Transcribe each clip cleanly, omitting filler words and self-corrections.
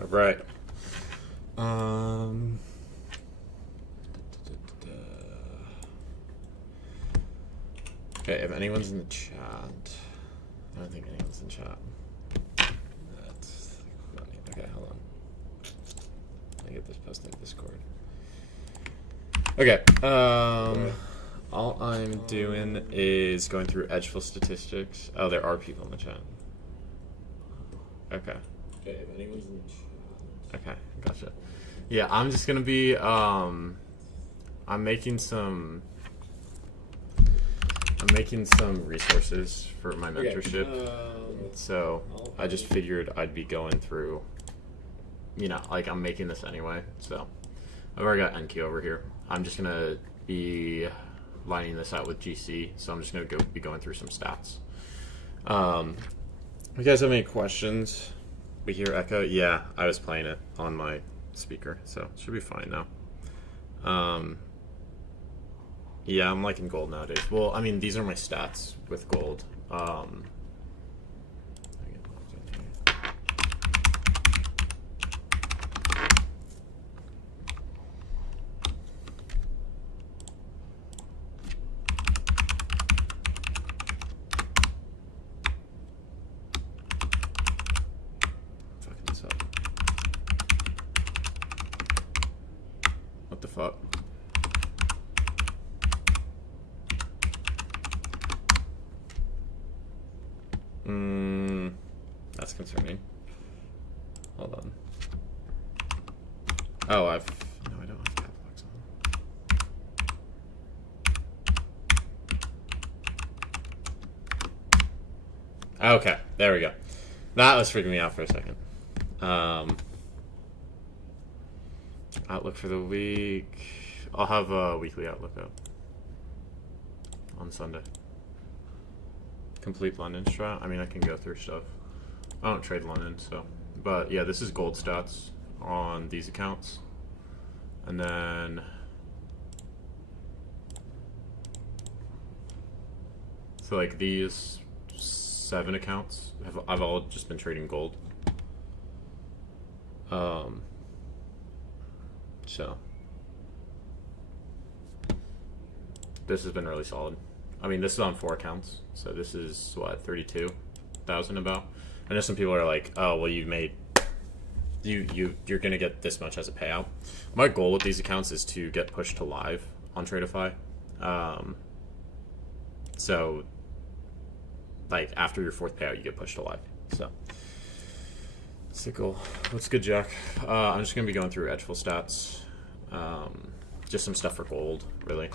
All right. Okay, if anyone's in the chat, I don't think anyone's in chat. That's funny. Okay, hold on. Let me get this posted in Discord. Okay. All I'm doing is going through Edgeful statistics. Oh, there are people in the chat. Okay. Okay, if anyone's in the chat. Okay, gotcha. Yeah, I'm just gonna be I'm making some resources for my mentorship. So I just figured I'd be going through, you know, like I'm making this anyway. So I've already got NQ over here. I'm just gonna be lining this out with GC. So I'm just gonna be going through some stats. If you guys have any questions? We hear echo. Yeah, I was playing it on my speaker, so it should be fine now. Yeah, I'm liking gold nowadays. Well, I mean, these are my stats with gold. Fucking this up. What the fuck? That's concerning. Hold on. Oh, no, I don't have cap locks on. Okay, there we go. That was freaking me out for a second. Outlook for the week. I'll have a weekly outlook up on Sunday. Complete London strat. I mean, I can go through stuff. I don't trade London, so. But yeah, this is gold stats on these accounts. And then. So like these 7 accounts, I've all just been trading gold. So. This has been really solid. I mean, this is on 4 accounts, so this is what, 32,000 about. I know some people are like, oh, well, you made you're gonna get this much as a payout. My goal with these accounts is to get pushed to live on Tradeify. So like after your 4th payout, you get pushed to live. So statistical. What's good, Jack? I'm just gonna be going through Edgeful stats. Just some stuff for gold, really.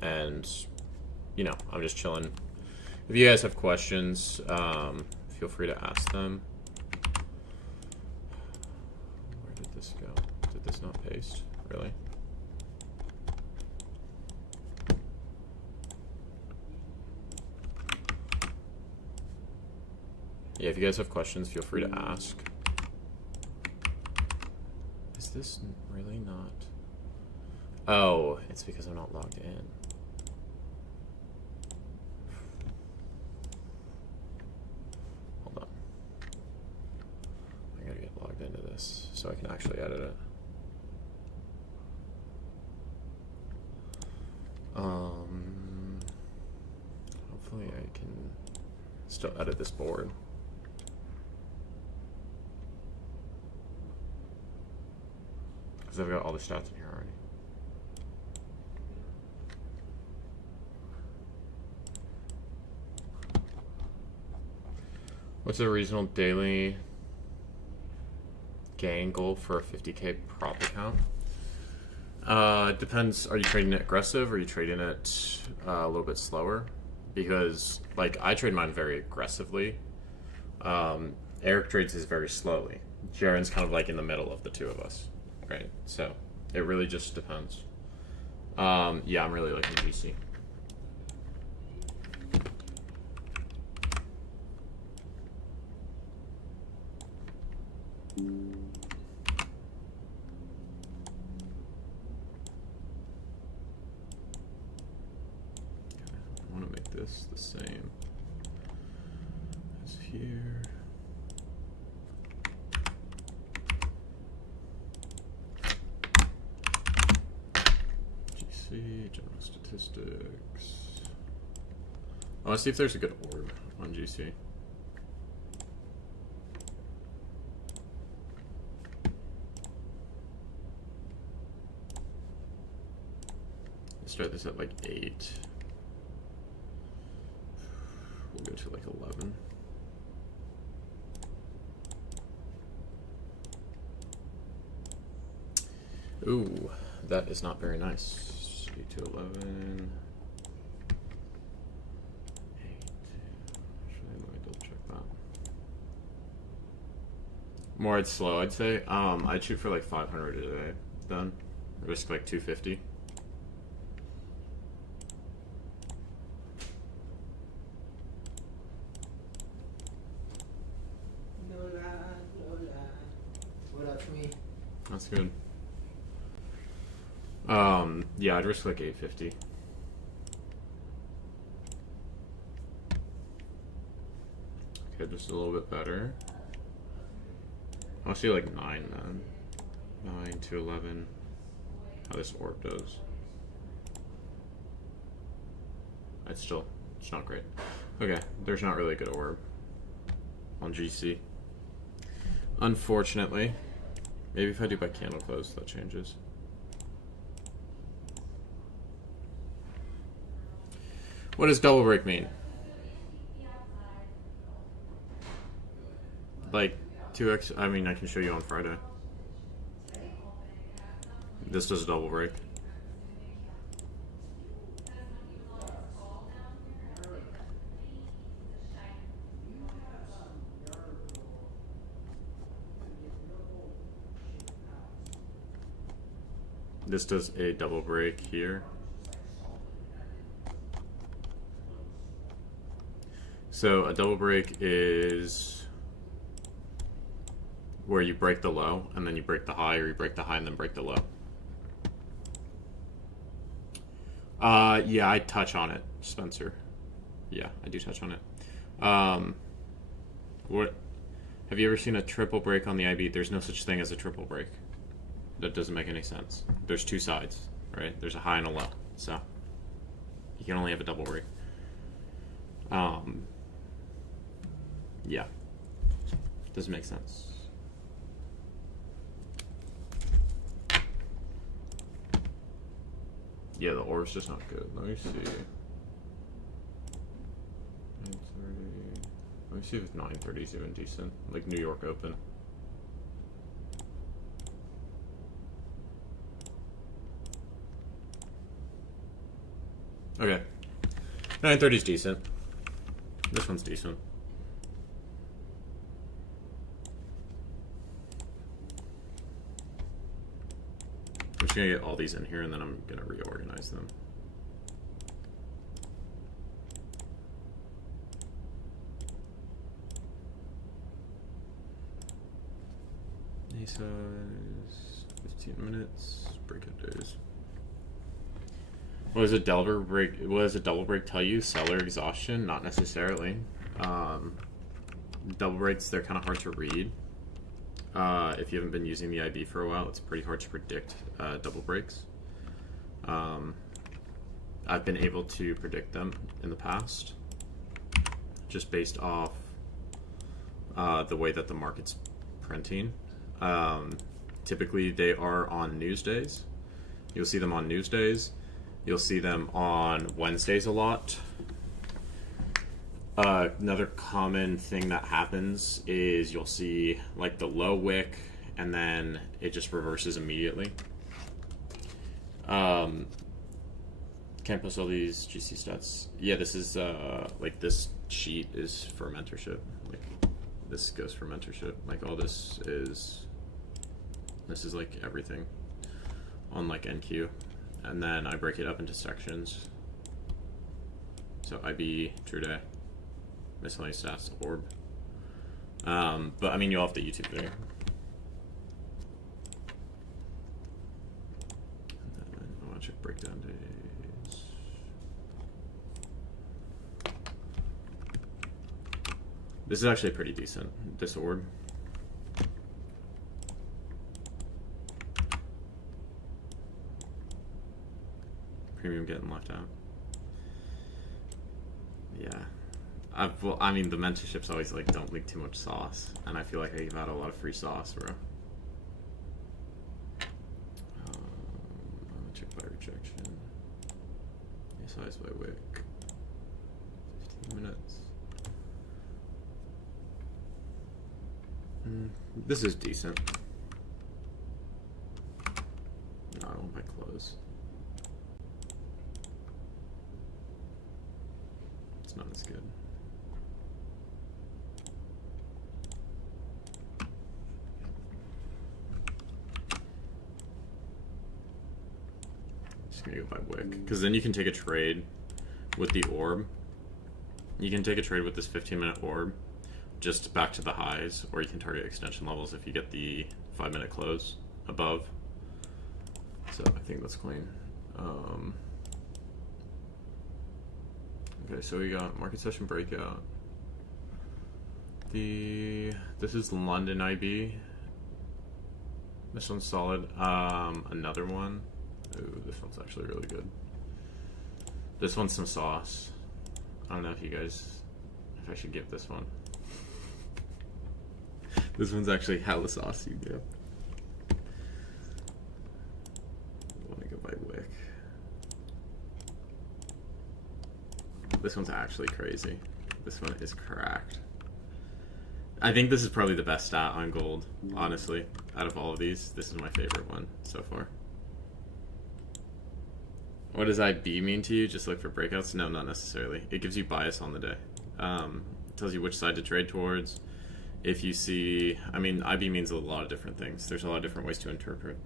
And you know, I'm just chilling. If you guys have questions, feel free to ask them. Where did this go? Did this not paste? Really? Yeah, if you guys have questions, feel free to ask. Is this really not? Oh, it's because I'm not logged in. Hold on. I gotta get logged into this so I can actually edit it. Hopefully I can still edit this board. Because I've got all the stats in here already. What's a reasonable daily gain goal for a 50K prop account? It depends. Are you trading it aggressive or are you trading it a little bit slower? Because like I trade mine very aggressively. Eric trades his very slowly. Jaren's kind of like in the middle of the two of us, right? So it really just depends. Yeah, I'm really liking GC. I want to make this the same. here. GC, general statistics. I want to see if there's a good orb on GC. Start this at like 8. We'll go to like 11. Ooh, that is not very nice. 8 to 11. 8. Actually, let me double check that. More it's slow, I'd say. I'd shoot for like 500 a day then. Risk like 250. That's good. Yeah, I'd risk like 850. Okay, just a little bit better. I'll see like 9 then. 9 to 11. How this orb does. It's not great. Okay, there's not really a good orb on GC. Unfortunately. Maybe if I do by candle close, that changes. What does double break mean? Like 2x, I mean, I can show you on Friday. This does a double break. This does a double break here. So a double break is where you break the low and then you break the high, or you break the high and then break the low. Yeah, I touch on it, Spencer. Yeah, I do touch on it. What? Have you ever seen a triple break on the IB? There's no such thing as a triple break. That doesn't make any sense. There's two sides, right? There's a high and a low, so you can only have a double break. Yeah, doesn't make sense. Yeah, the orb's just not good. Let me see. 9:30. Let me see if 9:30 is even decent. Like New York Open. Okay. 9:30 is decent. This one's decent. I'm just gonna get all these in here and then I'm gonna reorganize them. A size, 15 minutes, breakout days. What does a double break? What does a double break tell you? Seller exhaustion? Not necessarily. Double breaks, they're kind of hard to read. If you haven't been using the IB for a while, it's pretty hard to predict double breaks. I've been able to predict them in the past, just based off the way that the market's printing. Typically, they are on news days. You'll see them on news days. You'll see them on Wednesdays a lot. Another common thing that happens is you'll see like the low wick and then it just reverses immediately. Can't post all these GC stats. Yeah, this is like this sheet is for mentorship. Like this goes for mentorship. Like all this is like everything on like NQ. And then I break it up into sections. So IB, true day, miscellaneous stats, orb. But I mean, you'll have the YouTube video. And then I want to check breakdown days. This is actually pretty decent, this orb. Premium getting left out. Yeah. Well, I mean, the mentorship's always like, don't leak too much sauce. And I feel like I give out a lot of free sauce, bro. Check by rejection. Size by wick. 15 minutes. This is decent. No, I don't want my clothes. It's not as good. Just gonna go by wick, because then you can take a trade with the orb. You can take a trade with this 15-minute orb just back to the highs, or you can target extension levels if you get the 5-minute close above. So I think that's clean. Okay, so we got market session breakout. This is London IB. This one's solid. Another one. Ooh, this one's actually really good. This one's some sauce. I don't know if I should give this one. This one's actually hella saucy, dude. I want to go by wick. This one's actually crazy. This one is cracked. I think this is probably the best stat on gold, honestly. Out of all of these, this is my favorite one so far. What does IB mean to you? Just look for breakouts? No, not necessarily. It gives you bias on the day. Tells you which side to trade towards. If you see, I mean, IB means a lot of different things. There's a lot of different ways to interpret.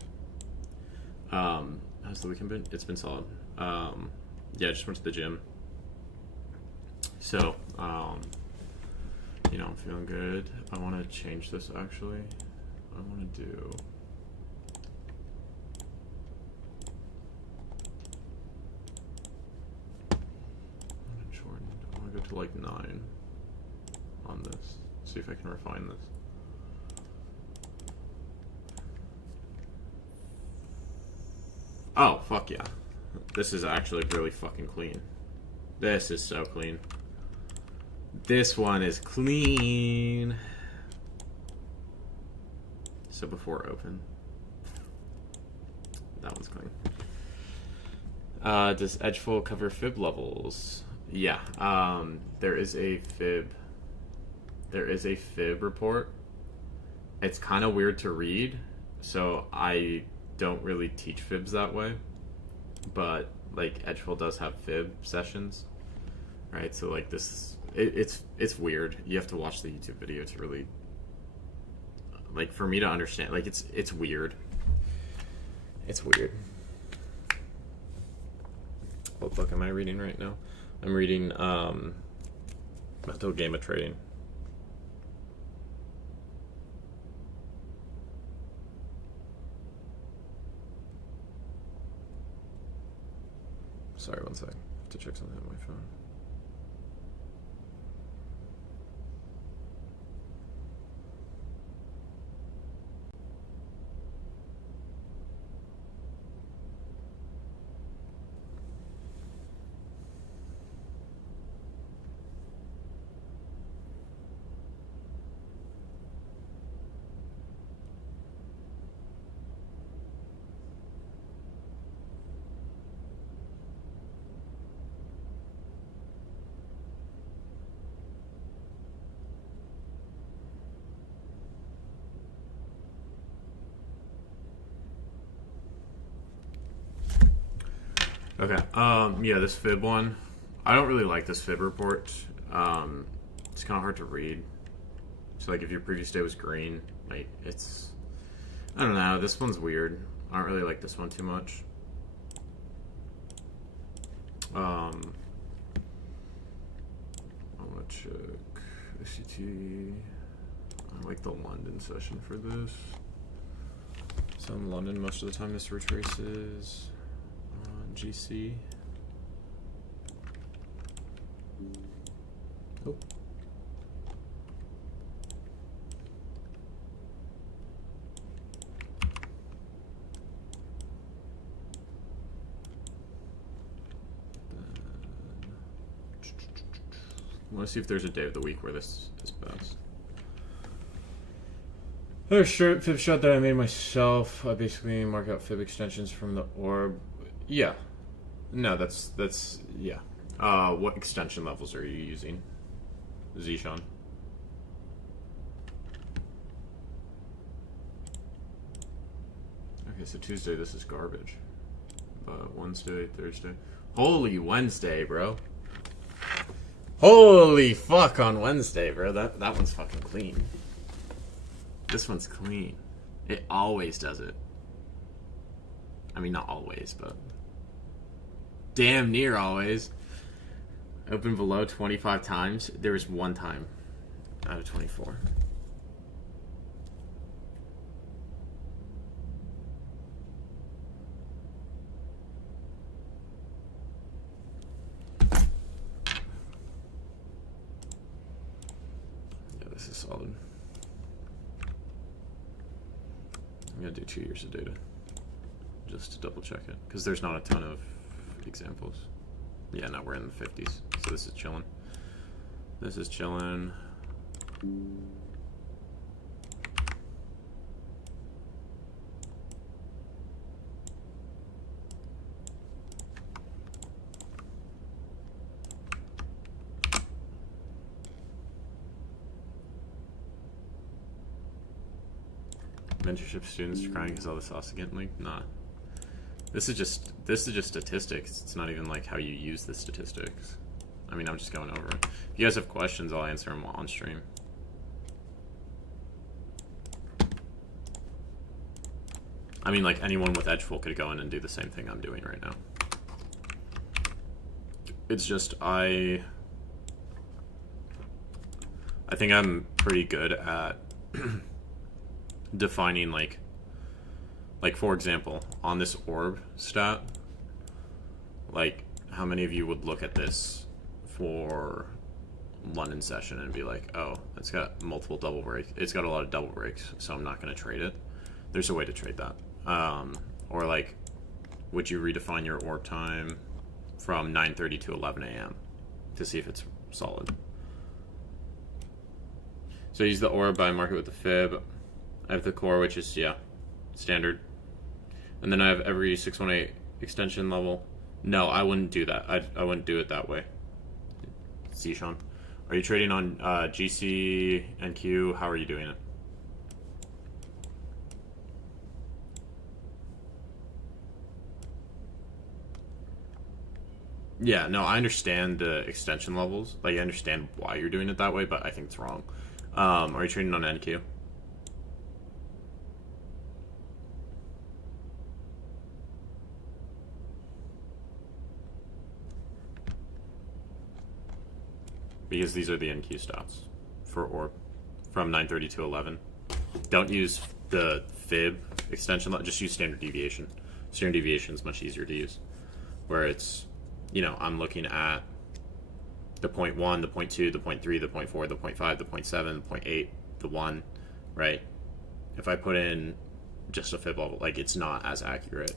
How's the weekend been? It's been solid. Yeah, just went to the gym. So, you know, I'm feeling good. I want to change this actually. I want to do. I want to go to like 9 on this. See if I can refine this. Oh, fuck yeah. This is actually really fucking clean. This is so clean. This one is clean. So before open. That one's clean. Does Edgeful cover fib levels? Yeah. There is a fib. There is a fib report. It's kind of weird to read, so I don't really teach fibs that way. But like Edgeful does have fib sessions, right? So like this, it's weird. You have to watch the YouTube video to really, like, for me to understand. Like it's weird. It's weird. What book am I reading right now? I'm reading Mental Game of Trading. Sorry, one sec. I have to check something on my phone. Okay, yeah, this fib one, I don't really like this fib report. It's kind of hard to read. So like if your previous day was green, like it's, I don't know, this one's weird. I don't really like this one too much. I want to check SCT. I like the London session for this. So in London, most of the time this retraces. GC. Oh. I want to see if there's a day of the week where this is best. There's short fib shot that I made myself. I basically mark out fib extensions from the orb. Yeah. No, that's yeah. What extension levels are you using? Zishan. Okay, so Tuesday this is garbage. But Wednesday, Thursday. Holy Wednesday, bro. Holy fuck on Wednesday, bro. That one's fucking clean. This one's clean. It always does it. I mean, not always, but damn near always. Open below 25 times. There was one time out of 24. Yeah, this is solid. I'm gonna do 2 years of data just to double check it, because there's not a ton of examples. Yeah, no, we're in the 50s, so this is chilling. This is chilling. Mentorship students crying because all the sauce is getting leaked? Nah. This is just statistics. It's not even like how you use the statistics. I mean, I'm just going over it. If you guys have questions, I'll answer them on stream. I mean, like, anyone with Edgeful could go in and do the same thing I'm doing right now. It's just I think I'm pretty good at defining, like for example, on this orb stat, like, how many of you would look at this for London session and be like, oh, it's got multiple double breaks. It's got a lot of double breaks, so I'm not going to trade it. There's a way to trade that. Or, like, would you redefine your orb time from 9:30 to 11 a.m. to see if it's solid? So I use the orb, I mark it with the fib. I have the core, which is, yeah, standard. And then I have every 618 extension level. No, I wouldn't do that. I wouldn't do it that way. See, Sean. Are you trading on GC and Q? How are you doing it? Yeah, no, I understand the extension levels. Like, I understand why you're doing it that way, but I think it's wrong. Are you trading on NQ? Because these are the NQ stats for orb from 9:30 to 11. Don't use the fib extension, just use standard deviation. Standard deviation is much easier to use, where it's, you know, I'm looking at the 0.1, the 0.2, the 0.3, the 0.4, the 0.5, the 0.7, the 0.8, the 1, right? If I put in just a fib level, like, it's not as accurate.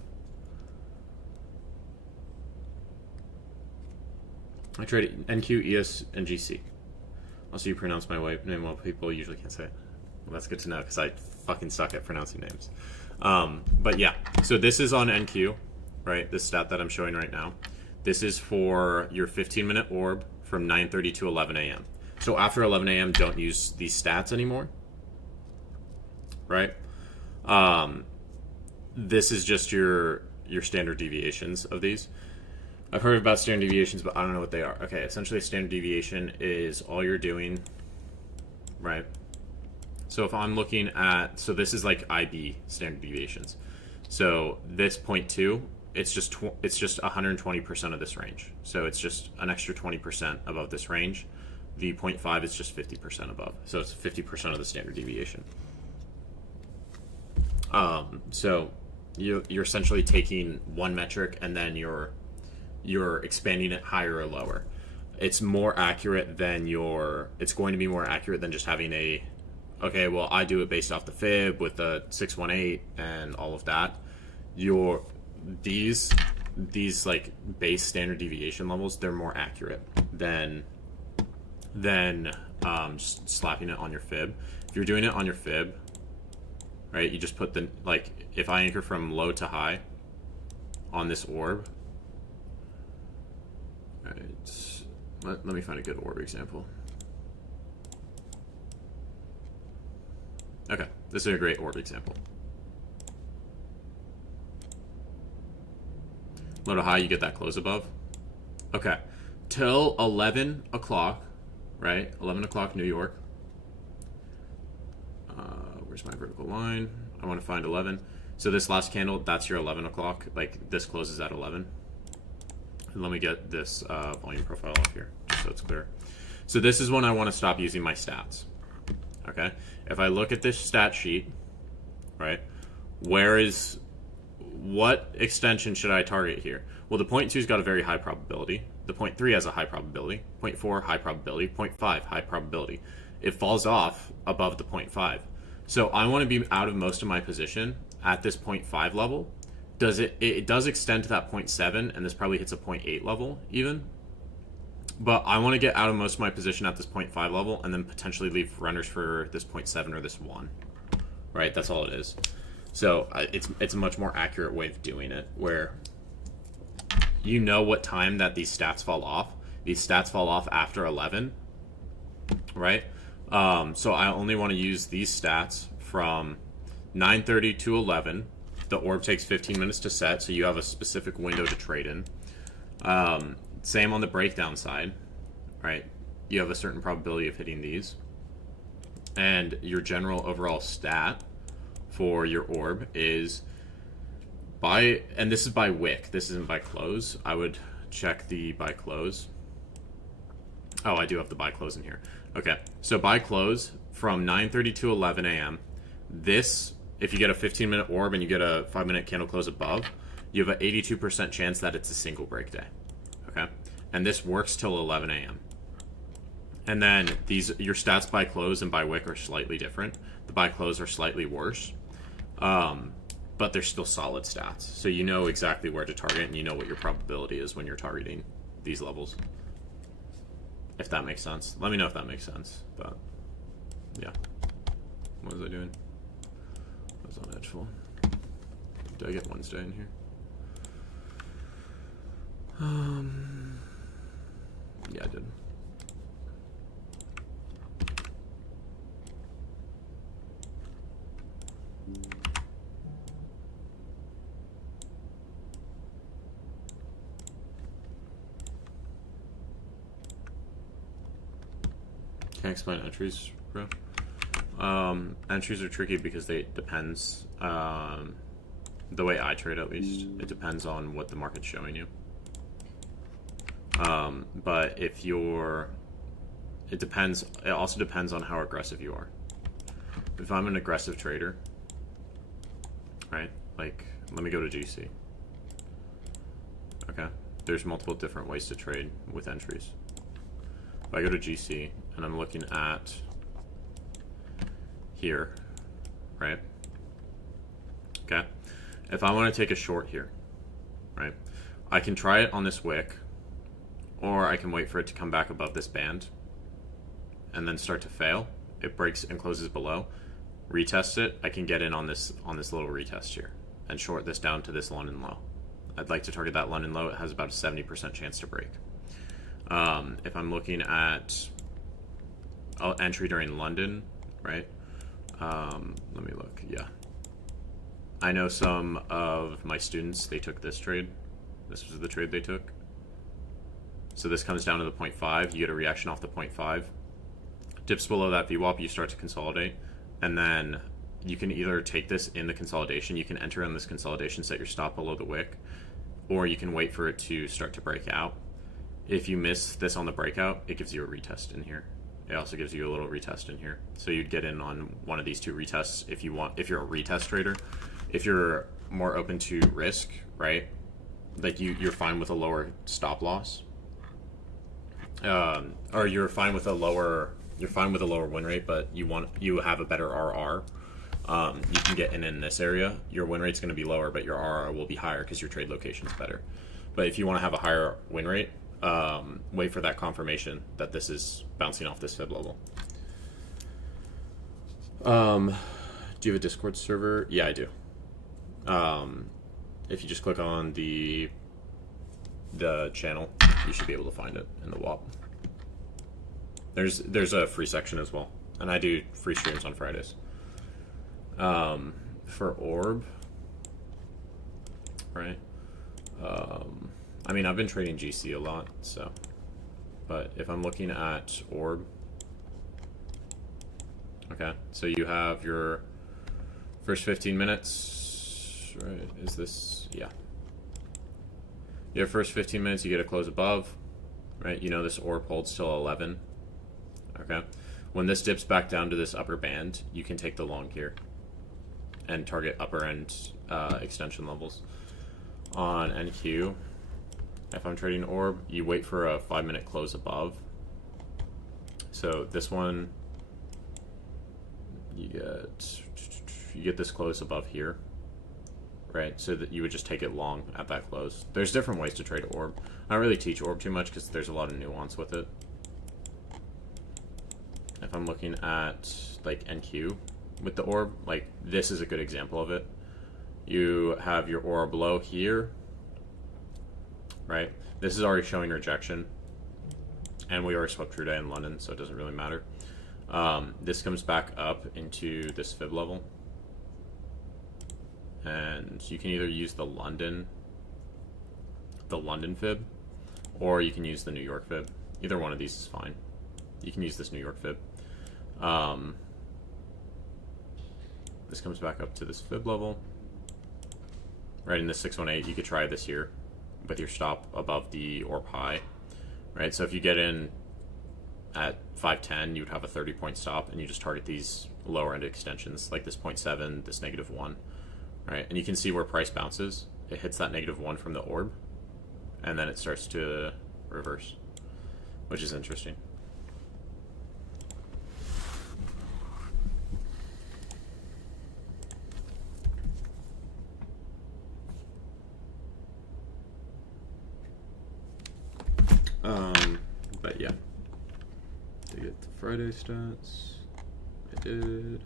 I trade NQ, ES, and GC. Also, you pronounce my name well. People usually can't say it. Well, that's good to know, because I fucking suck at pronouncing names. But yeah, so this is on NQ, right? This stat that I'm showing right now. This is for your 15-minute orb from 9:30 to 11 a.m. So after 11 a.m., don't use these stats anymore, right? This is just your standard deviations of these. I've heard about standard deviations, but I don't know what they are. Okay, essentially a standard deviation is all you're doing, right? So if I'm looking at, so this is like IB standard deviations. So this 0.2, it's just 120% of this range. So it's just an extra 20% above this range. The 0.5 is just 50% above. So it's 50% of the standard deviation. So you're essentially taking one metric and then you're expanding it higher or lower. It's more accurate than it's going to be more accurate than just having okay, well, I do it based off the fib with the 618 and all of that. These like base standard deviation levels, they're more accurate than than just slapping it on your fib. If you're doing it on your fib, right, you just put the, like, if I anchor from low to high on this orb, right, let me find a good orb example. Okay, this is a great orb example. Low to high, you get that close above. Okay, till 11 o'clock, right? 11 o'clock New York. Where's my vertical line? I want to find 11. So this last candle, that's your 11 o'clock. Like, this closes at 11. And let me get this volume profile off here, just so it's clear. So this is when I want to stop using my stats. Okay? If I look at this stat sheet, right, what extension should I target here? Well, the 0.2's got a very high probability. The 0.3 has a high probability. 0.4, high probability. 0.5, high probability. It falls off above the 0.5. So I want to be out of most of my position at this 0.5 level. It does extend to that 0.7, and this probably hits a 0.8 level even. But I want to get out of most of my position at this 0.5 level and then potentially leave runners for this 0.7 or this 1. Right? That's all it is. So it's a much more accurate way of doing it, where you know what time that these stats fall off. These stats fall off after 11, right? So I only want to use these stats from 9:30 to 11. The orb takes 15 minutes to set, so you have a specific window to trade in. Same on the breakdown side, right? You have a certain probability of hitting these. And your general overall stat for your orb is and this is by wick, this isn't by close. I would check the by close. Oh, I do have the by close in here. Okay, so by close from 9:30 to 11 a.m. This, if you get a 15-minute orb and you get a 5-minute candle close above, you have an 82% chance that it's a single break day. Okay, and this works till 11 a.m. And then your stats by close and by wick are slightly different. The by close are slightly worse, but they're still solid stats. So you know exactly where to target, and you know what your probability is when you're targeting these levels. If that makes sense. Let me know if that makes sense. But yeah, what was I doing? I was on Edgeful. Did I get Wednesday in here? Yeah, I did. Can't explain entries, bro. Entries are tricky because they depends. The way I trade, at least, it depends on what the market's showing you. But if you're, it depends. It also depends on how aggressive you are. If I'm an aggressive trader, right? Like, let me go to GC. Okay, there's multiple different ways to trade with entries. If I go to GC and I'm looking at here, right? Okay, if I want to take a short here, right, I can try it on this wick, or I can wait for it to come back above this band and then start to fail. It breaks and closes below. Retest it. I can get in on this little retest here and short this down to this London low. I'd like to target that London low. It has about a 70% chance to break. If I'm looking at entry during London, right? Let me look. Yeah, I know some of my students, they took this trade. This was the trade they took. So this comes down to the 0.5. You get a reaction off the 0.5. Dips below that VWAP, you start to consolidate. And then you can either take this in the consolidation. You can enter in this consolidation, set your stop below the wick. Or you can wait for it to start to break out. If you miss this on the breakout, it gives you a retest in here. It also gives you a little retest in here. So you'd get in on one of these two retests if you want, if you're a retest trader. If you're more open to risk, right? Like you're fine with a lower stop loss. Or you're fine with a lower win rate, but you have a better RR. You can get in this area. Your win rate's going to be lower, but your RR will be higher because your trade location is better. But if you want to have a higher win rate, Wait for that confirmation that this is bouncing off this fib level. Do you have a Discord server? Yeah, I do. If you just click on the channel, you should be able to find it in the WAP. There's a free section as well, and I do free streams on Fridays. For orb, right? I mean, I've been trading GC a lot, so, but if I'm looking at orb, okay, so you have your first 15 minutes, right? Is this, yeah. Your first 15 minutes, you get a close above, right? You know this orb holds till 11, okay? When this dips back down to this upper band, you can take the long here and target upper end extension levels. On NQ, if I'm trading orb, you wait for a 5-minute close above. So this one, you get this close above here, right? So that you would just take it long at that close. There's different ways to trade orb. I don't really teach orb too much because there's a lot of nuance with it. If I'm looking at like NQ with the orb, like this is a good example of it. You have your orb low here, right? This is already showing rejection, and we already swept through day in London, so it doesn't really matter. This comes back up into this fib level, and you can either use the London fib, or you can use the New York fib. Either one of these is fine. You can use this New York fib. This comes back up to this fib level. Right in the 618, you could try this here with your stop above the orb high, right? So if you get in at 510, you would have a 30-point stop, and you just target these lower end extensions like this 0.7, this -1, right? And you can see where price bounces. It hits that -1 from the orb, and then it starts to reverse, which is interesting. But yeah, to get the Friday stats, I did.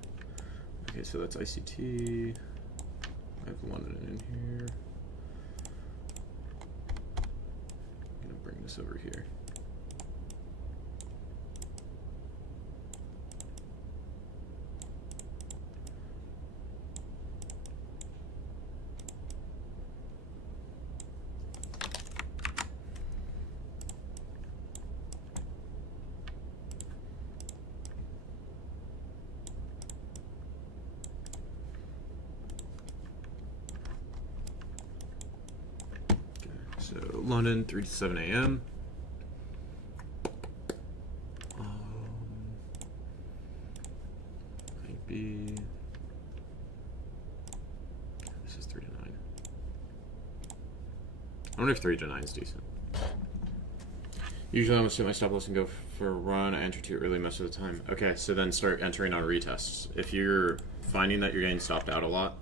Okay, so that's ICT. I have London in here. I'm gonna bring this over here. So London, 3 to 7 a.m. Might be. This is 3 to 9. I wonder if 3 to 9 is decent. Usually I'm gonna set my stop loss and go for a run. I enter too early most of the time. Okay, so then start entering on retests. If you're finding that you're getting stopped out a lot,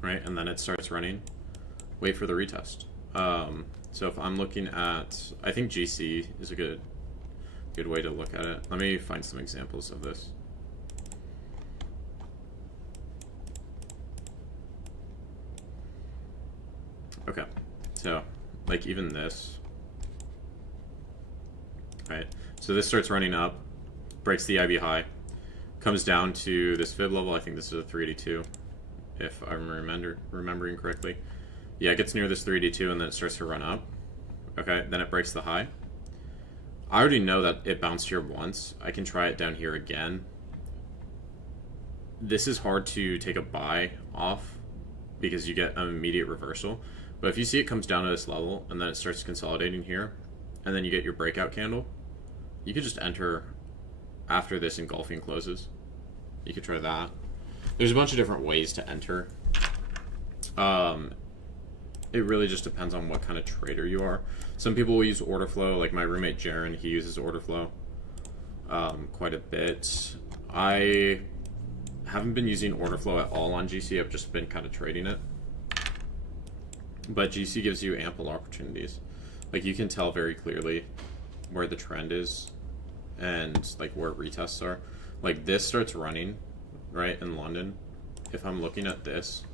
right, and then it starts running, wait for the retest. So if I'm looking at, I think GC is a good way to look at it. Let me find some examples of this. Okay, so like even this, right? So this starts running up, breaks the IB high, comes down to this fib level. I think this is a 382, if I'm remembering correctly. Yeah, it gets near this 382 and then it starts to run up. Okay, then it breaks the high. I already know that it bounced here once. I can try it down here again. This is hard to take a buy off because you get an immediate reversal. But if you see it comes down to this level and then it starts consolidating here, and then you get your breakout candle, you could just enter after this engulfing closes. You could try that. There's a bunch of different ways to enter. It really just depends on what kind of trader you are. Some people will use order flow, like my roommate Jaron, he uses order flow quite a bit. I haven't been using order flow at all on GC, I've just been kind of trading it. But GC gives you ample opportunities. like you can tell very clearly where the trend is and like where retests are. Like this starts running right in London. If I'm looking at this,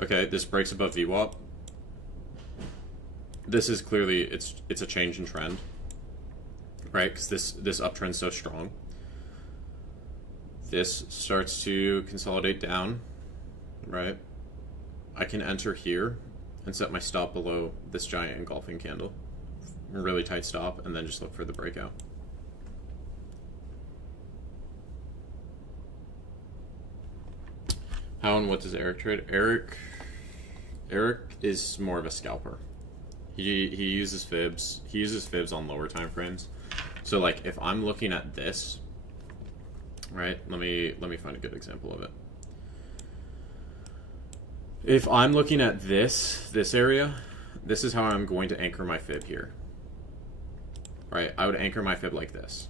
okay, this breaks above VWAP. This is clearly it's a change in trend, right? Because this uptrend's so strong. This starts to consolidate down, right? I can enter here and set my stop below this giant engulfing candle, really tight stop, and then just look for the breakout. How and what does Eric trade? Eric is more of a scalper. He uses fibs. He uses fibs on lower time frames. So like if I'm looking at this, right? Let me find a good example of it. If I'm looking at this area, this is how I'm going to anchor my fib here. Right? I would anchor my fib like this.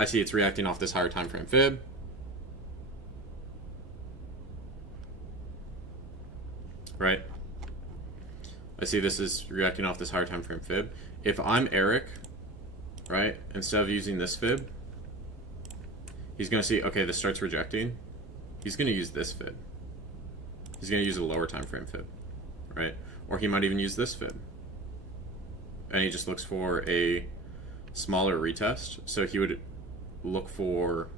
I see it's reacting off this higher time frame fib. Right? I see this is reacting off this higher time frame fib. If I'm Eric, right, instead of using this fib, he's going to see, okay, this starts rejecting. He's going to use this fib. He's going to use a lower time frame fib, right? Or he might even use this fib. And he just looks for a smaller retest. So he would look for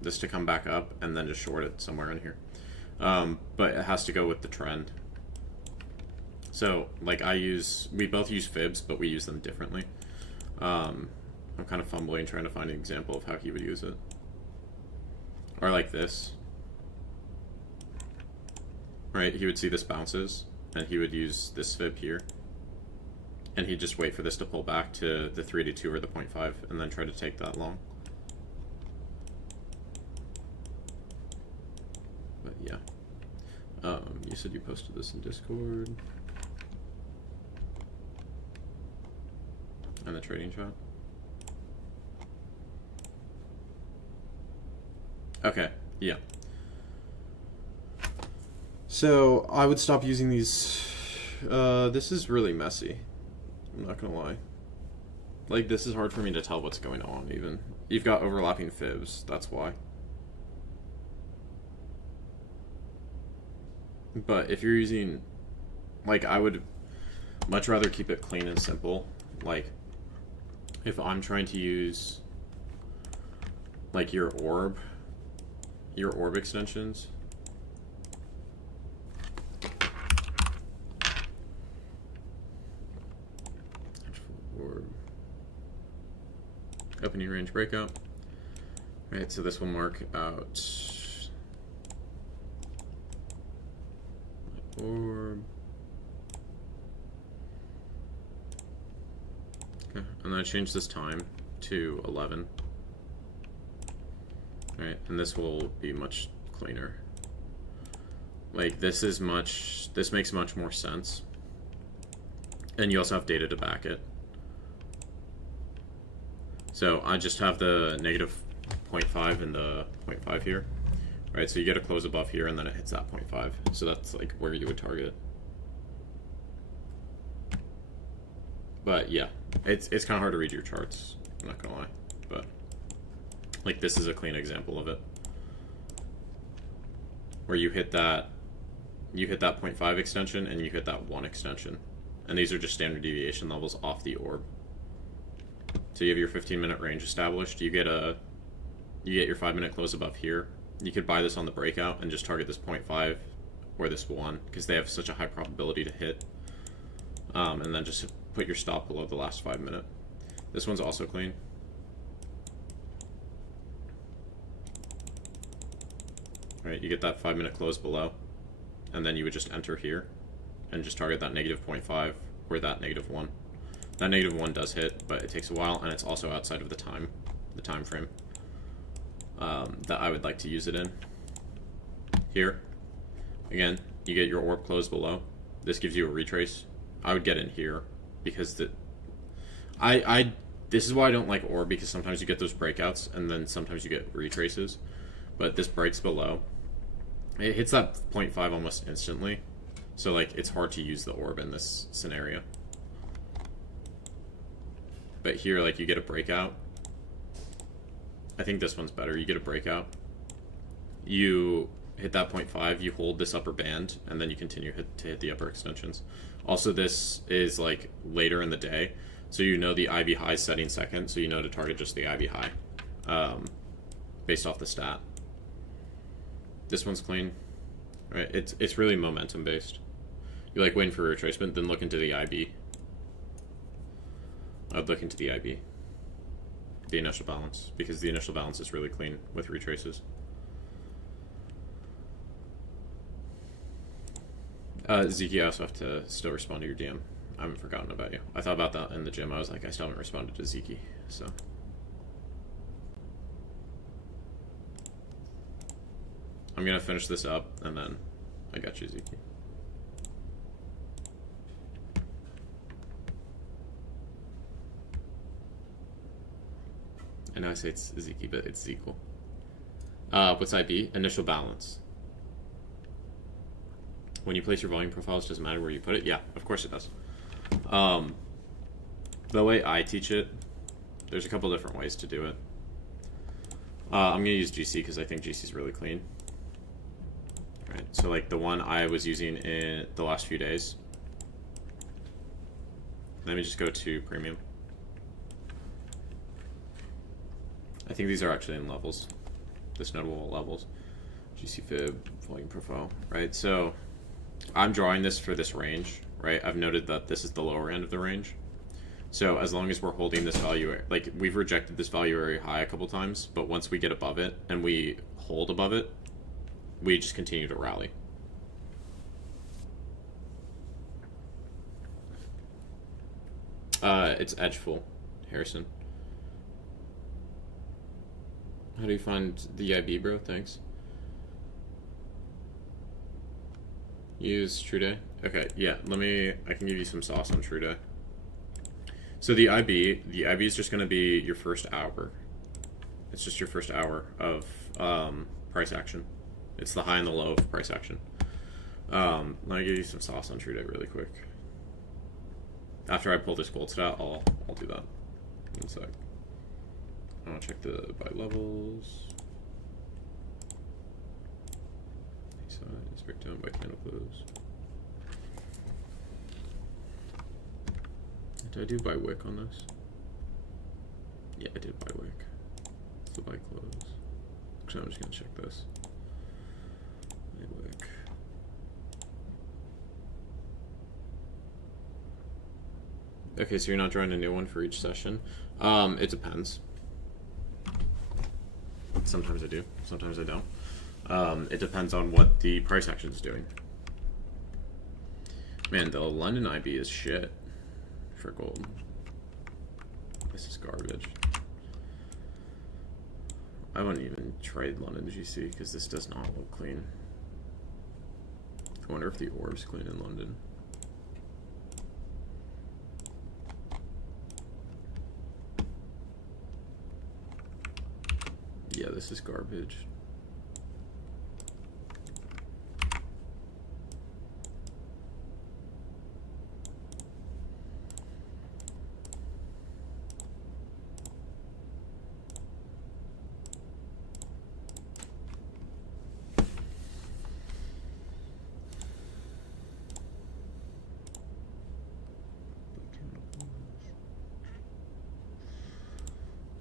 this to come back up and then just short it somewhere in here. But it has to go with the trend. So like we both use fibs, but we use them differently. I'm kind of fumbling trying to find an example of how he would use it. Or like this. Right, he would see this bounces, and he would use this fib here. And he'd just wait for this to pull back to the 3 to 2 or the 0.5, and then try to take that long. But yeah. You said you posted this in Discord. And the trading chart. Okay, yeah. So I would stop using these. This is really messy. I'm not gonna lie. Like, this is hard for me to tell what's going on, even. You've got overlapping fibs, that's why. But if you're using, like, I would much rather keep it clean and simple. Like, if I'm trying to use, like, your orb extensions. Opening range breakout. Right, so this will mark out my orb. Okay, and then I change this time to 11. Right, and this will be much cleaner. Like this makes much more sense. And you also have data to back it. So I just have the negative 0.5 and the 0.5 here, right? So you get a close above here and then it hits that 0.5. So that's like where you would target. But yeah, it's kind of hard to read your charts, I'm not gonna lie. But like this is a clean example of it. Where you hit that 0.5 extension and you hit that 1 extension. And these are just standard deviation levels off the orb. So you have your 15-minute range established. You get your 5-minute close above here. You could buy this on the breakout and just target this 0.5 or this 1 because they have such a high probability to hit. And then just put your stop below the last 5-minute. This one's also clean. All right, you get that 5-minute close below, and then you would just enter here and just target that negative 0.5 or that negative 1. That negative 1 does hit, but it takes a while, and it's also outside of the time frame that I would like to use it in. Here, again, you get your orb close below. This gives you a retrace. I would get in here because this is why I don't like orb, because sometimes you get those breakouts and then sometimes you get retraces. But this breaks below. It hits that 0.5 almost instantly. So like it's hard to use the orb in this scenario. But here, like, you get a breakout. I think this one's better. You get a breakout. You hit that 0.5, you hold this upper band, and then you continue to hit the upper extensions. Also, this is like later in the day, so you know the IB high is setting second, so you know to target just the IB high, based off the stat. This one's clean, right? It's really momentum based. You like waiting for retracement, then look into the IB. I'd look into the IB, the initial balance, because the initial balance is really clean with retraces. Zeke, I also have to still respond to your DM. I haven't forgotten about you. I thought about that in the gym. I was like, I still haven't responded to Zeke, so. I'm gonna finish this up, and then I got you, Zeke. I know I say it's Zeke, but it's Zekel. What's IB? Initial balance. When you place your volume profiles, doesn't matter where you put it? Yeah, of course it does. The way I teach it, there's a couple different ways to do it. I'm going to use GC because I think GC is really clean. Right, so like the one I was using in the last few days. Let me just go to premium. I think these are actually in levels. This notable levels. GC fib, volume profile, right? So I'm drawing this for this range, right? I've noted that this is the lower end of the range. So as long as we're holding this value, like we've rejected this value area high a couple times, but once we get above it and we hold above it, we just continue to rally. It's Edgeful, Harrison. How do you find the IB, bro? Thanks. Use True Day. Okay, yeah. I can give you some sauce on True Day. So the IB is just going to be your first hour. It's just your first hour of price action. It's the high and the low of price action. Let me give you some sauce on True Day really quick. After I pull this gold stat, I'll do that. One sec. I'll check the buy levels. Size, breakdown by candle close. Did I do buy wick on this? Yeah, I did buy wick. So buy close. Actually, I'm just gonna check this. Buy wick. Okay, so you're not drawing a new one for each session. It depends. Sometimes I do, sometimes I don't. It depends on what the price action is doing. Man, the London IB is shit for gold. This is garbage. I wouldn't even trade London GC because this does not look clean. I wonder if the orb's clean in London. Yeah, this is garbage.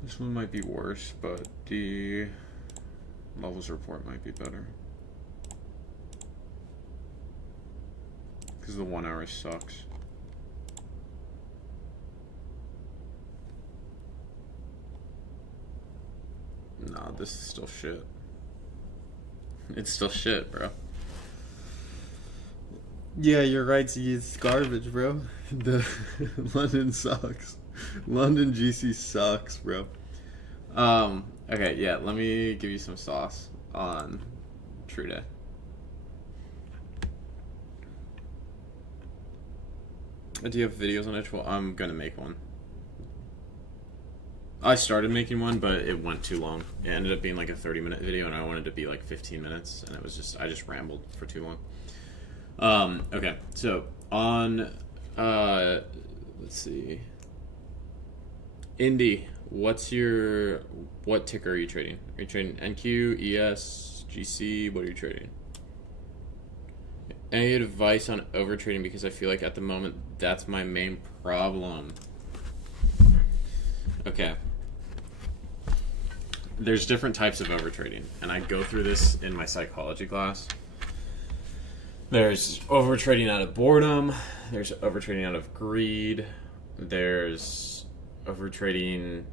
This one might be worse, but the levels report might be better. Because the 1 hour sucks. Nah, this is still shit. It's still shit, bro. Yeah, you're right, it's garbage, bro. The London sucks. London GC sucks, bro. Okay, yeah, let me give you some sauce on True Day. Do you have videos on Edgeful? I'm gonna make one. I started making one, but it went too long. It ended up being like a 30-minute video, and I wanted it to be like 15 minutes, and it was just, I just rambled for too long. Okay, so on, let's see, Indy, what ticker are you trading? Are you trading NQ, ES, GC? What are you trading? Any advice on overtrading, because I feel like at the moment that's my main problem. Okay. There's different types of overtrading, and I go through this in my psychology class. There's overtrading out of boredom, there's overtrading out of greed, there's overtrading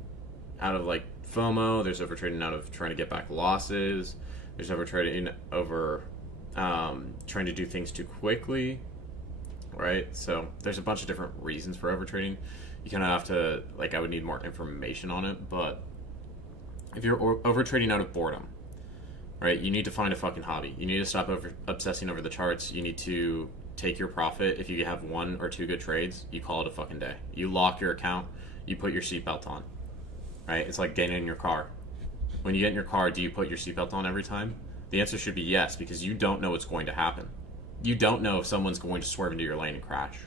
out of like FOMO, there's overtrading out of trying to get back losses, there's overtrading over trying to do things too quickly, right? So there's a bunch of different reasons for overtrading. You kind of have to, like, I would need more information on it, but if you're overtrading out of boredom, right, you need to find a fucking hobby. You need to stop obsessing over the charts. You need to take your profit. If you have 1 or 2 good trades, you call it a fucking day. You lock your account, you put your seatbelt on, right? It's like getting in your car. When you get in your car, do you put your seatbelt on every time? The answer should be yes, because you don't know what's going to happen. You don't know if someone's going to swerve into your lane and crash,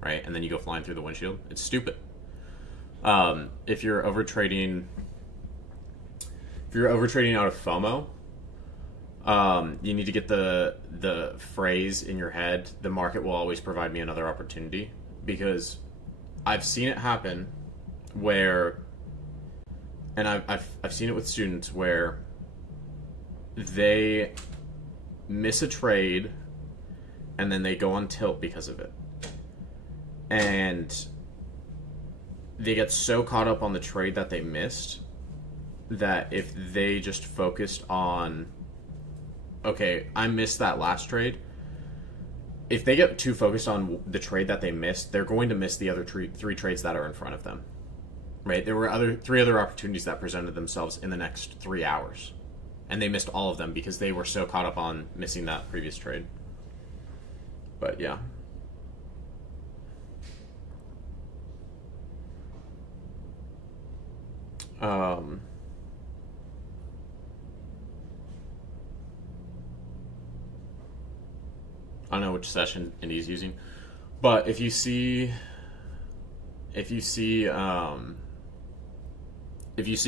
right? And then you go flying through the windshield. It's stupid. If you're overtrading out of FOMO, you need to get the phrase in your head, the market will always provide me another opportunity, because I've seen it happen where, and I've seen it with students where they miss a trade and then they go on tilt because of it. And they get so caught up on the trade that they missed that if they just focused on, okay, I missed that last trade, if they get too focused on the trade that they missed, they're going to miss the other three trades that are in front of them, right? There were three other opportunities that presented themselves in the next 3 hours, and they missed all of them because they were so caught up on missing that previous trade. But yeah. I don't know which session Indy's using, but if you see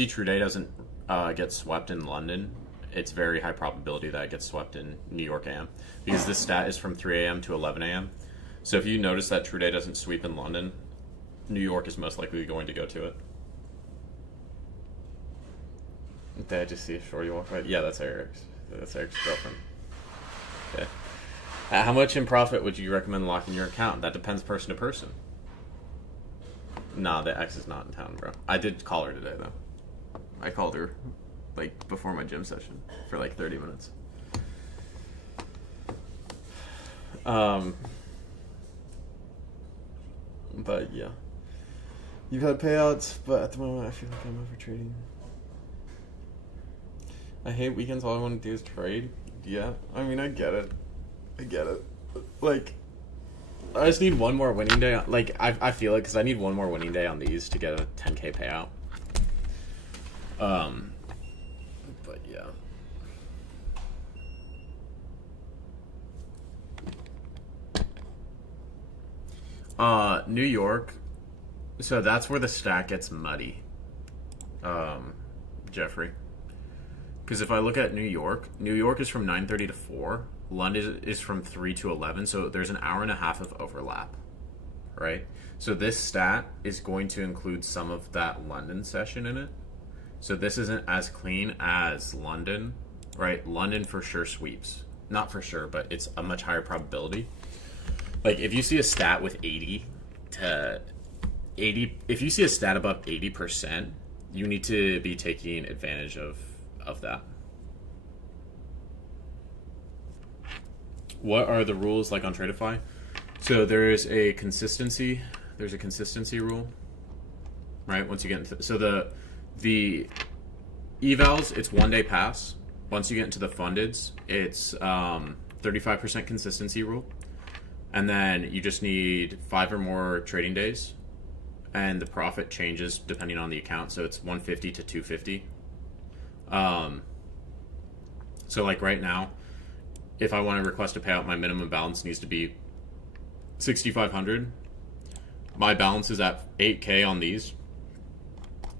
True Day doesn't get swept in London, it's very high probability that it gets swept in New York AM, because this stat is from 3 a.m. to 11 a.m. So if you notice that True Day doesn't sweep in London, New York is most likely going to go to it. Did I just see a shorty walk by? Yeah, that's Eric's. That's Eric's girlfriend. Okay. How much in profit would you recommend locking your account? That depends person to person. Nah, the ex is not in town, bro. I did call her today, though. I called her, like, before my gym session for, like, 30 minutes. But, yeah. You've had payouts, but at the moment I feel like I'm overtrading. I hate weekends. All I want to do is trade. Yeah, I mean, I get it. Like, I just need one more winning day. Like, I feel it because I need one more winning day on these to get a 10K payout. But yeah. New York. So that's where the stack gets muddy. Jeffrey. Because if I look at New York is from 9:30 to 4. London is from 3 to 11, so there's an hour and a half of overlap, right? So this stat is going to include some of that London session in it. So this isn't as clean as London, right? London for sure sweeps. Not for sure, but it's a much higher probability. Like, if you see a stat with 80 to 80, if you see a stat above 80%, you need to be taking advantage of that. What are the rules like on Tradeify? So there's a consistency rule, right? Once you get into, so the evals, it's 1 day pass. Once you get into the fundeds, it's 35% consistency rule, and then you just need 5 or more trading days, and the profit changes depending on the account. So it's 150 to 250. So like right now, if I want to request a payout, my minimum balance needs to be 6,500. My balance is at 8K on these,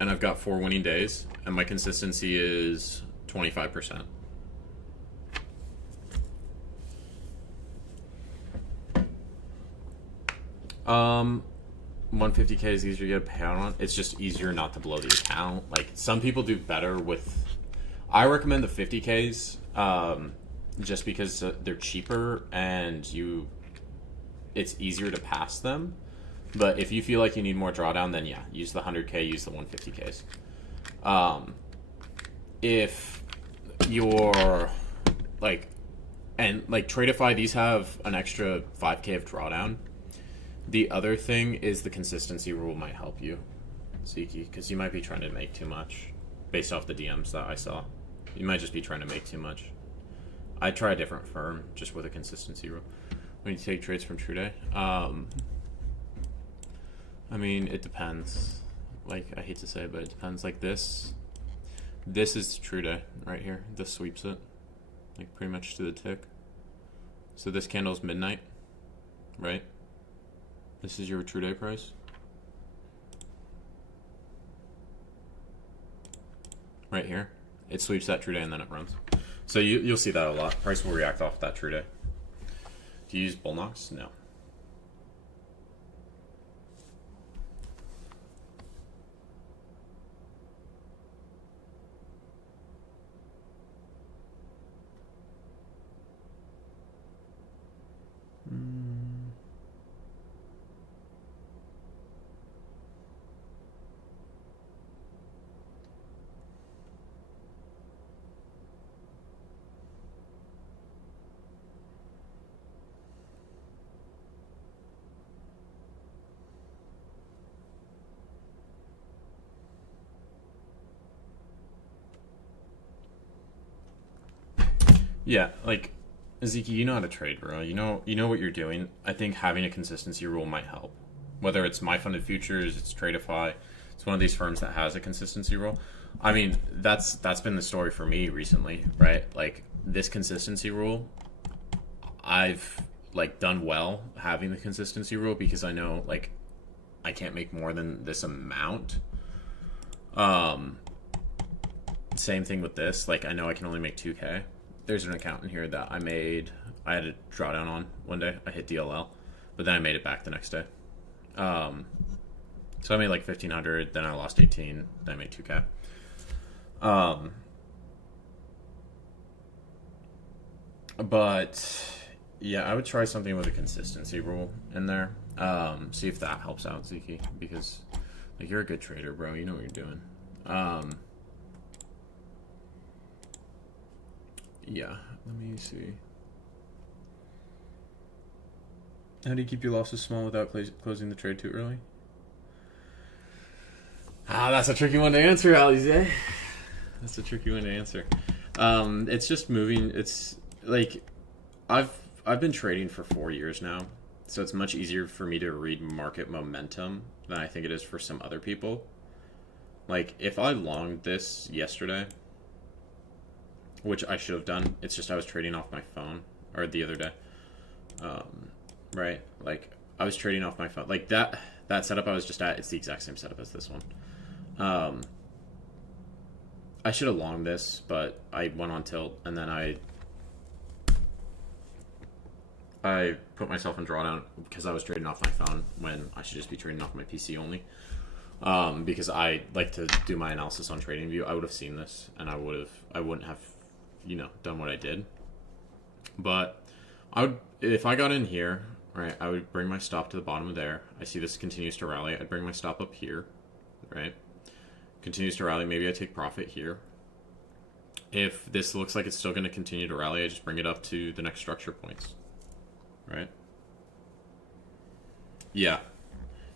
and I've got 4 winning days, and my consistency is 25%. Um, 150K is easier to get a payout on. It's just easier not to blow the account. Like, some people do better with... I recommend the 50Ks, just because they're cheaper and it's easier to pass them. But if you feel like you need more drawdown, then yeah, use the 100K, use the 150Ks. If you're like, and like Tradeify, these have an extra 5K of drawdown. The other thing is the consistency rule might help you, Ziki, because you might be trying to make too much based off the DMs that I saw. You might just be trying to make too much. I'd try a different firm just with a consistency rule. When you take trades from TrueDay, I mean, it depends. Like, I hate to say it, but it depends. Like this is TrueDay right here. This sweeps it, like pretty much to the tick. So this candle's midnight, right? This is your TrueDay price. Right here. It sweeps that TrueDay and then it runs. So you'll see that a lot. Price will react off that TrueDay. Do you use Bullnox? No. Yeah, like, Zeke, you know how to trade, bro. You know what you're doing. I think having a consistency rule might help. Whether it's My Funded Futures, it's Tradeify, it's one of these firms that has a consistency rule. I mean, that's been the story for me recently, right? Like, this consistency rule, I've like done well having the consistency rule because I know like I can't make more than this amount. Same thing with this. Like, I know I can only make 2K. There's an account in here that I had a drawdown on one day. I hit DLL, but then I made it back the next day. So I made like 1,500, then I lost 18, then I made 2K. But yeah, I would try something with a consistency rule in there. See if that helps out, Ziki, because like you're a good trader, bro. You know what you're doing. Yeah, let me see. How do you keep your losses small without closing the trade too early? That's a tricky one to answer, Alize. That's a tricky one to answer. It's just moving. It's like I've been trading for 4 years now, so it's much easier for me to read market momentum than I think it is for some other people. Like, if I longed this yesterday, which I should have done, it's just I was trading off my phone, or the other day, right? Like, I was trading off my phone. Like, that setup I was just at, it's the exact same setup as this one. I should have longed this, but I went on tilt, and then I put myself in drawdown because I was trading off my phone when I should just be trading off my PC only. Because I like to do my analysis on TradingView. I would have seen this, and I wouldn't have, done what I did. But if I got in here, right, I would bring my stop to the bottom of there. I see this continues to rally. I'd bring my stop up here, right? Continues to rally. Maybe I take profit here. If this looks like it's still going to continue to rally, I just bring it up to the next structure points, right? Yeah.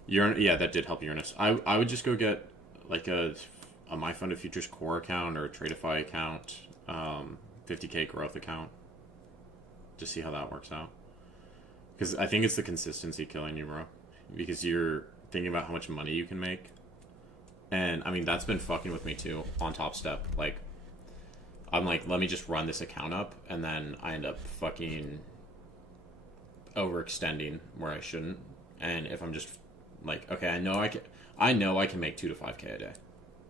Yeah, that did help Uranus. I would just go get like a My Funded Futures core account or a Tradeify account, 50K growth account, to see how that works out. Because I think it's the consistency killing you, bro. Because you're thinking about how much money you can make. And, I mean, that's been fucking with me, too, on Top Step. Like, I'm like, let me just run this account up, and then I end up fucking overextending where I shouldn't. And if I'm just like, okay, I know I can make 2 to 5K a day.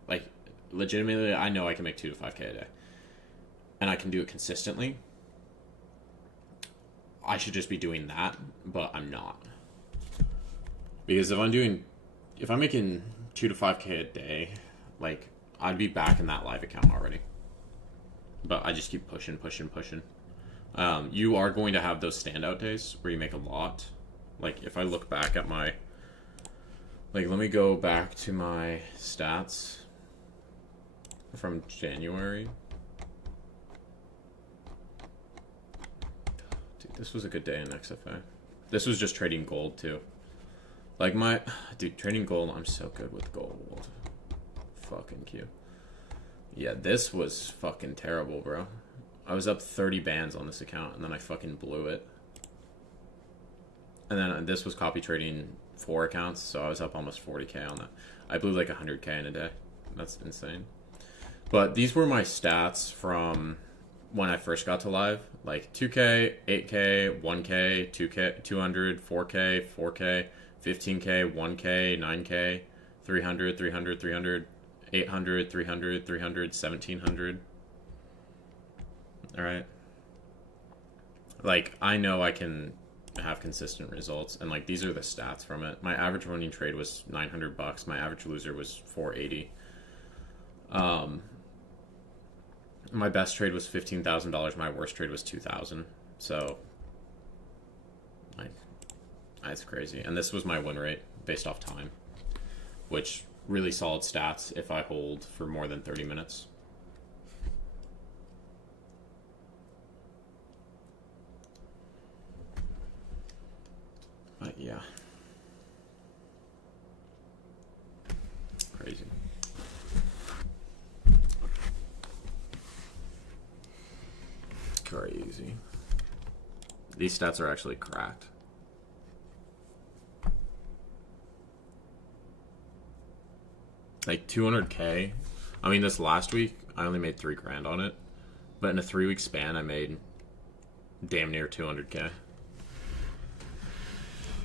Like, legitimately, I know I can make 2 to 5K a day, and I can do it consistently. I should just be doing that, but I'm not. Because if I'm making 2 to 5K a day, like, I'd be back in that live account already. But I just keep pushing. You are going to have those standout days where you make a lot. Like, if I look back at my... Like, let me go back to my stats from January. Dude, this was a good day in XFA. This was just trading gold, too. Like, dude, trading gold, I'm so good with gold. Fucking Q. Yeah, this was fucking terrible, bro. I was up 30 bands on this account, and then I fucking blew it. And then this was copy trading 4 accounts, so I was up almost 40K on that. I blew like 100K in a day. That's insane. But these were my stats from when I first got to live. Like 2K, 8K, 1K, 2K, 200, 4K, 4K, 15K, 1K, 9K, 300, 300, 300, 800, 300, 300, 1700. All right. Like, I know I can have consistent results, and like these are the stats from it. My average winning trade was $900. My average loser was $480. My best trade was $15,000. My worst trade was $2,000. So, like, that's crazy. And this was my win rate based off time, which really solid stats if I hold for more than 30 minutes. But yeah. Crazy. Crazy. These stats are actually cracked. Like 200K. I mean, this last week, I only made $3,000 on it. But in a 3-week span, I made damn near 200K.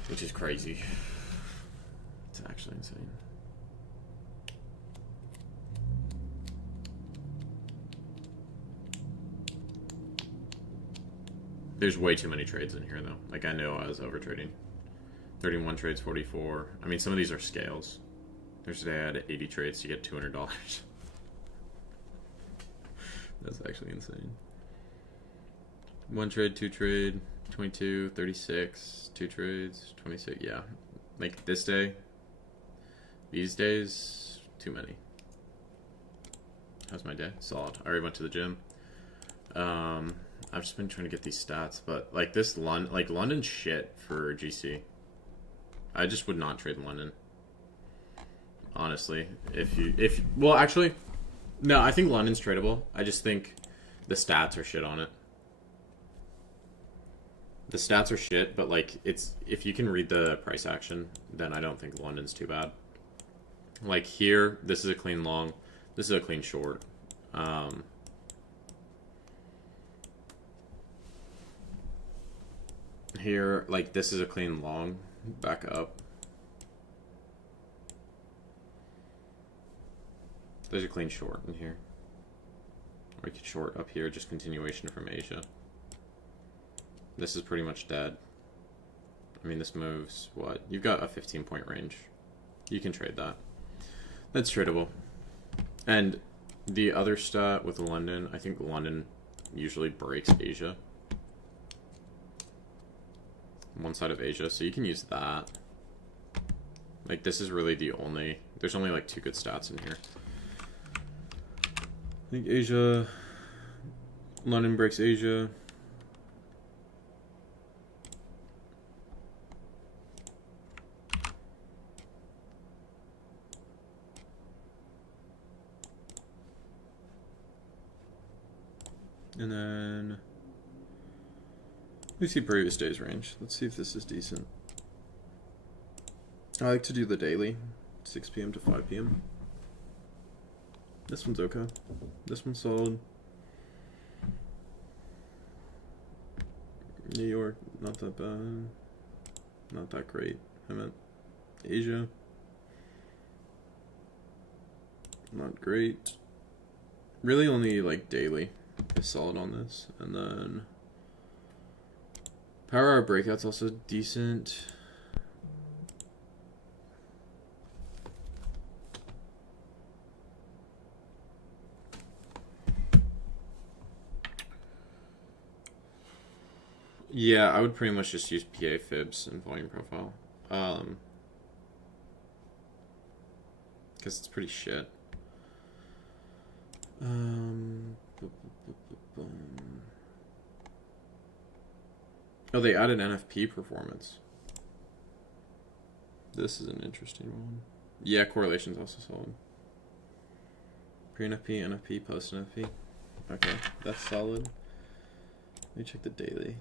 Which is crazy. It's actually insane. There's way too many trades in here, though. Like, I know I was overtrading. 31 trades, 44. I mean, some of these are scales. There's a day I had 80 trades to get $200. That's actually insane. 1 trade, 2 trade, 22, 36, 2 trades, 26. Yeah. Like, this day, these days, too many. How's my day? Solid. I already went to the gym. I've just been trying to get these stats, but like this London's shit for GC. I just would not trade London. Honestly, well, actually, no, I think London's tradable. I just think the stats are shit on it. The stats are shit, but like if you can read the price action, then I don't think London's too bad. Like here, this is a clean long, this is a clean short. Here, like this is a clean long, back up. There's a clean short in here. Or you could short up here, just continuation from Asia. This is pretty much dead. I mean, this moves, what? You've got a 15-point range. You can trade that. That's tradable. And the other stat with London, I think London usually breaks Asia. One side of Asia, so you can use that. Like, this is really the only... There's only, like, 2 good stats in here. I think Asia... London breaks Asia. And then... We see previous day's range. Let's see if this is decent. I like to do the daily, 6 p.m. to 5 p.m. This one's okay. This one's solid. New York, not that bad. Not that great. I meant Asia. Not great. Really only like daily is solid on this. And then power hour breakout's also decent. Yeah, I would pretty much just use PA fibs and volume profile. Because it's pretty shit. Oh, they added NFP performance. This is an interesting one. Yeah, correlation's also solid. Pre-NFP, NFP, post-NFP. Okay, that's solid. Let me check the daily.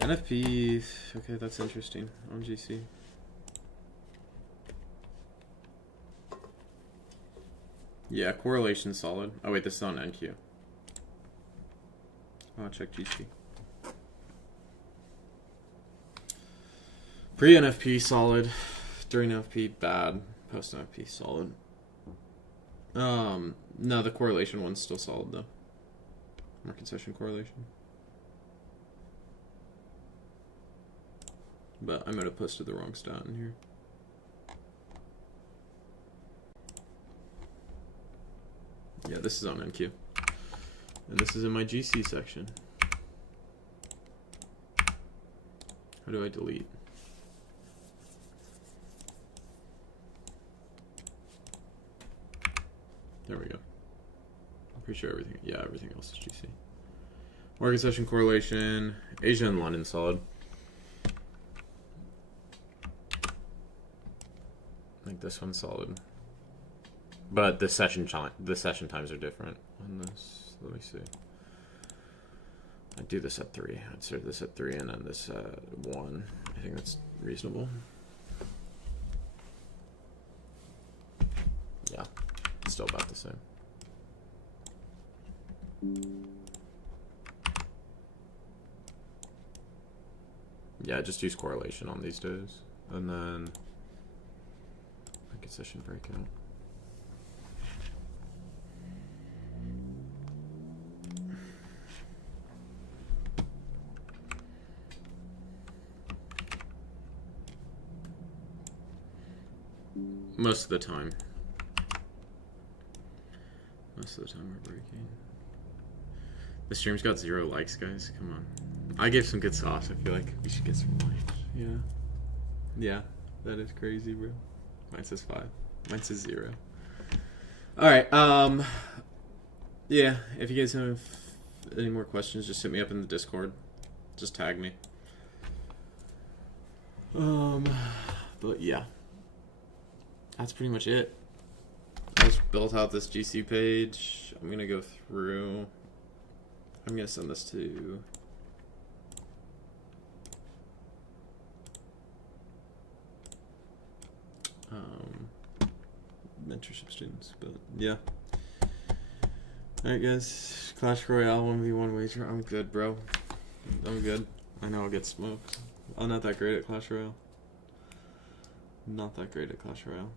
NFP, okay, that's interesting on GC. Yeah, correlation solid. Oh wait, this is on NQ. I'll check GC. Pre-NFP solid. During NFP bad. Post-NFP solid. No, the correlation one's still solid though. Market session correlation. But I might have posted the wrong stat in here. Yeah, this is on NQ. And this is in my GC section. How do I delete? There we go. I'm pretty sure everything, yeah, everything else is GC. Market session correlation, Asia and London solid. I think this one's solid. But the session times are different on this. Let me see. I'd do this at 3. I'd start this at 3 and then this at 1. I think that's reasonable. Yeah, it's still about the same. Yeah, just use correlation on these days. And then market session breakout. Most of the time. Most of the time we're breaking. The stream's got 0 likes, guys. Come on. I gave some good sauce. I feel like we should get some likes. Yeah. Yeah. That is crazy, bro. Mine says 5. Mine says 0. Alright, yeah, if you guys have any more questions, just hit me up in the Discord. Just tag me. But yeah. That's pretty much it. I just built out this GC page. I'm gonna go through. I'm gonna send this to mentorship students, but yeah. Alright guys, Clash Royale 1v1 wager. I'm good, bro. I'm good. I know I'll get smoked. I'm not that great at Clash Royale. Not that great at Clash Royale.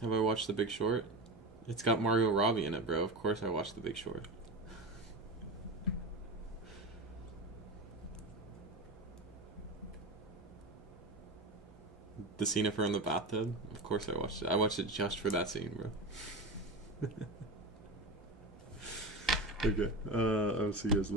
Have I watched The Big Short? It's got Margot Robbie in it, bro. Of course I watched The Big Short. The scene of her in the bathtub? Of course I watched it. I watched it just for that scene, bro. Okay. I'll see you guys later.